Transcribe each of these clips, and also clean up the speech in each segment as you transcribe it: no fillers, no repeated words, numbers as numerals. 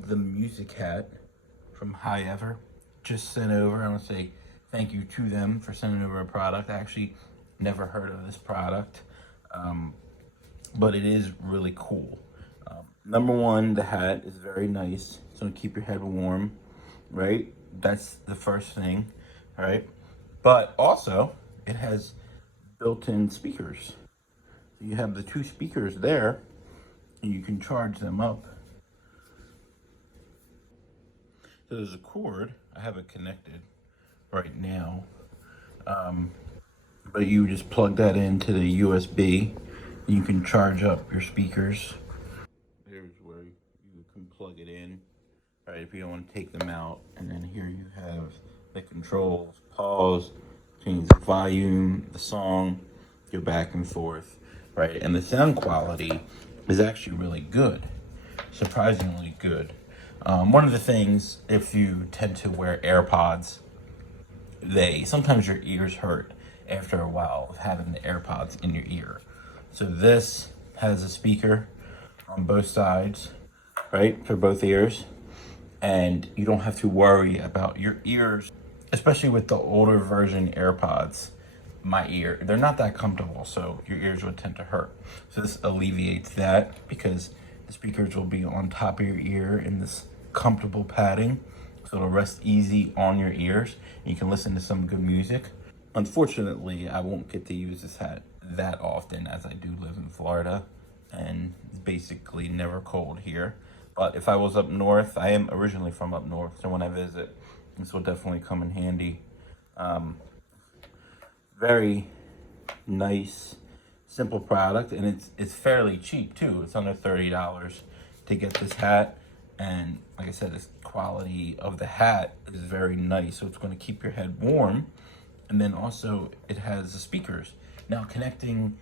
have the music hat from HIGHEVER. Just sent over. I want to say thank you to them for sending over a product. I actually never heard of this product, but it is really cool. Number one, the hat is very nice. It's going to keep your head warm, right? That's the first thing, all right? But also, it has built-in speakers. So you have the two speakers there, and you can charge them up. So there's a cord. I have it connected right now, but you just plug that into the USB. And you can charge up your speakers. Here's where you can plug it in, right? If you don't want to take them out, and then here you have the controls, pause, change the volume, the song, go back and forth, right? And the sound quality is actually really good, surprisingly good. One of the things, if you tend to wear AirPods, sometimes your ears hurt after a while of having the AirPods in your ear. So this has a speaker on both sides, right, for both ears, and you don't have to worry about your ears, especially with the older version AirPods. They're not that comfortable, so your ears would tend to hurt. So this alleviates that because the speakers will be on top of your ear in this comfortable padding, so it'll rest easy on your ears. You can listen to some good music. Unfortunately, I won't get to use this hat that often as I do live in Florida, and it's basically never cold here. But if I was up north, I am originally from up north, so when I visit, this will definitely come in handy. Very nice, simple product, and it's fairly cheap too. It's under $30 to get this hat, and like I said, the quality of the hat is very nice, so it's going to keep your head warm. And then also it has the speakers. Now connecting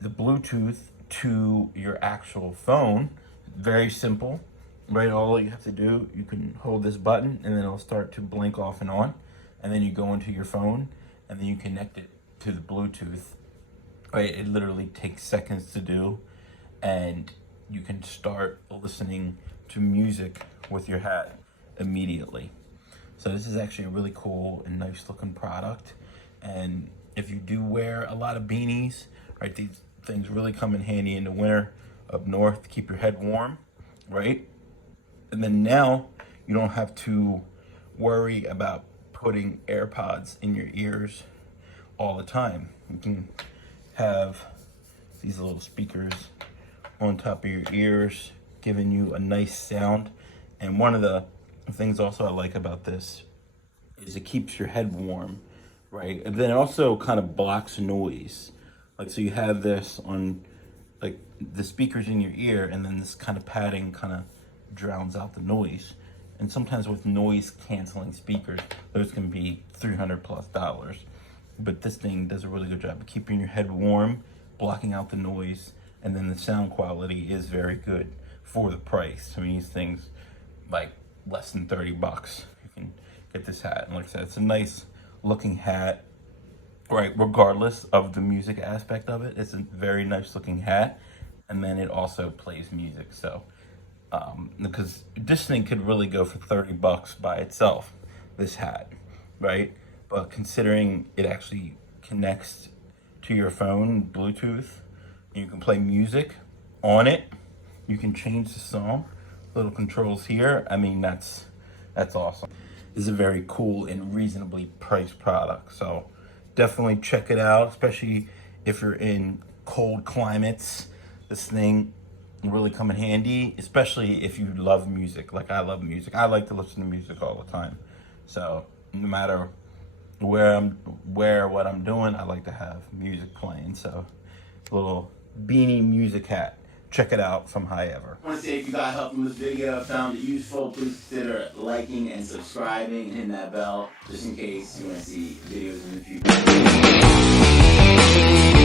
the Bluetooth to your actual phone, very simple, right? All you have to do, you can hold this button and then it'll start to blink off and on, and then you go into your phone and then you connect it to the Bluetooth, right? It literally takes seconds to do, and you can start listening to music with your hat immediately. So this is actually a really cool and nice looking product. And if you do wear a lot of beanies, right, these things really come in handy in the winter up north to keep your head warm, right? And then now you don't have to worry about putting AirPods in your ears all the time. You can have these little speakers on top of your ears, giving you a nice sound. And one of the things also I like about this is it keeps your head warm, right? And then it also kind of blocks noise. Like, so you have this on like the speakers in your ear, and then this kind of padding kind of drowns out the noise. And sometimes with noise canceling speakers, those can be $300+. But this thing does a really good job of keeping your head warm, blocking out the noise, and then the sound quality is very good for the price. I mean, these things like less than $30. You can get this hat, and like I said, it's a nice looking hat, right? Regardless of the music aspect of it, it's a very nice looking hat, and then it also plays music. So because this thing could really go for $30 by itself, this hat, right? But considering it actually connects to your phone, Bluetooth, you can play music on it. You can change the song, little controls here. I mean, that's awesome. This is a very cool and reasonably priced product. So definitely check it out, especially if you're in cold climates. This thing will really come in handy, especially if you love music. Like I love music. I like to listen to music all the time. So no matter what I'm doing, I like to have music playing. So little beanie music hat. Check it out from HIGHEVER. I want to say if you got help from this video, found it useful, please consider liking and subscribing and hitting that bell just in case you want to see videos in the future.